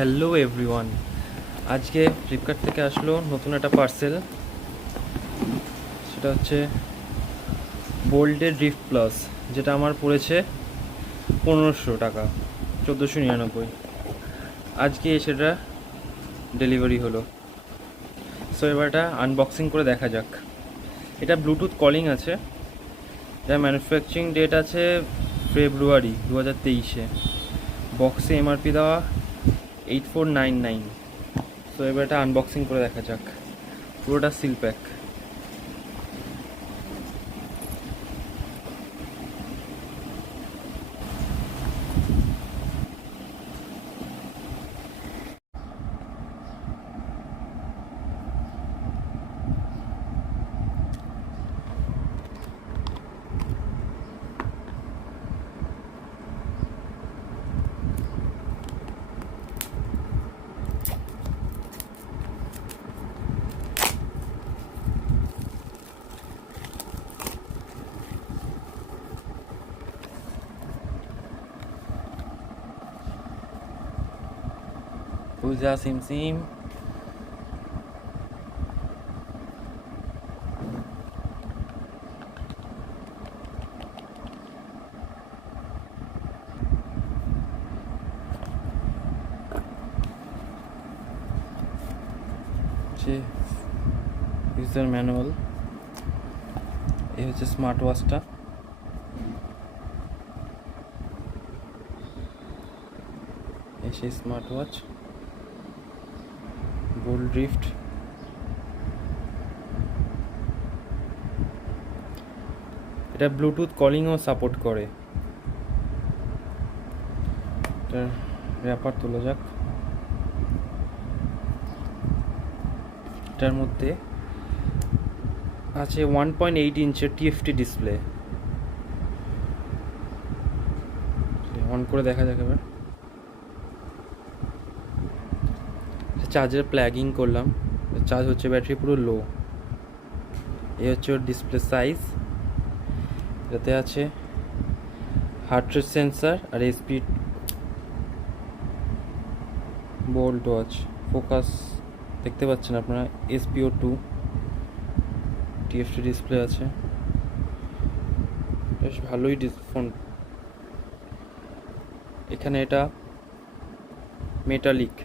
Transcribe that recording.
Hello everyone, আজকে Flipkart থেকে আসলো নতুন একটা পার্সেল। সেটা হচ্ছে বোল্টের ড্রিফট প্লাস, যেটা আমার পড়েছে 1500 টাকা, 1499। আজকে সেটা ডেলিভারি হলো। সো এবার এটা আনবক্সিং করে দেখা যাক। এটা ব্লুটুথ কলিং আছে। এটা ম্যানুফ্যাকচারিং ডেট আছে ফেব্রুয়ারি 2023-এ। বক্সে এমআরপি দেওয়া 8499। সো এবার এটা আনবক্সিং করে দেখা যাক। পুরোটা সিল প্যাক। পূজা সিমসিম। User manual. এই হচ্ছে স্মার্ট ওয়াচটা। এই সেই স্মার্ট ওয়াচ বোল্ট ড্রিফট। এটা ব্লুটুথ কলিংও সাপোর্ট করে। এটার র্যাপার তোলা যাক। এটার মধ্যে আছে 1.8 ইঞ্চের টিএফটি ডিসপ্লে। অন করে দেখা যাক এবার। চার্জের প্লাগিং করলাম, চার্জ হচ্ছে, ব্যাটারি পুরো লো। এই হচ্ছে ওর ডিসপ্লে সাইজ। এটাতে আছে হার্ট রেট সেন্সার আর স্পিড। বোল্ট ওয়াচ ফোকাস দেখতে পাচ্ছেন আপনারা। SPO2 টিএফটি ডিসপ্লে আছে। বেশ ভালোই ফোন। এখানে এটা মেটালিক।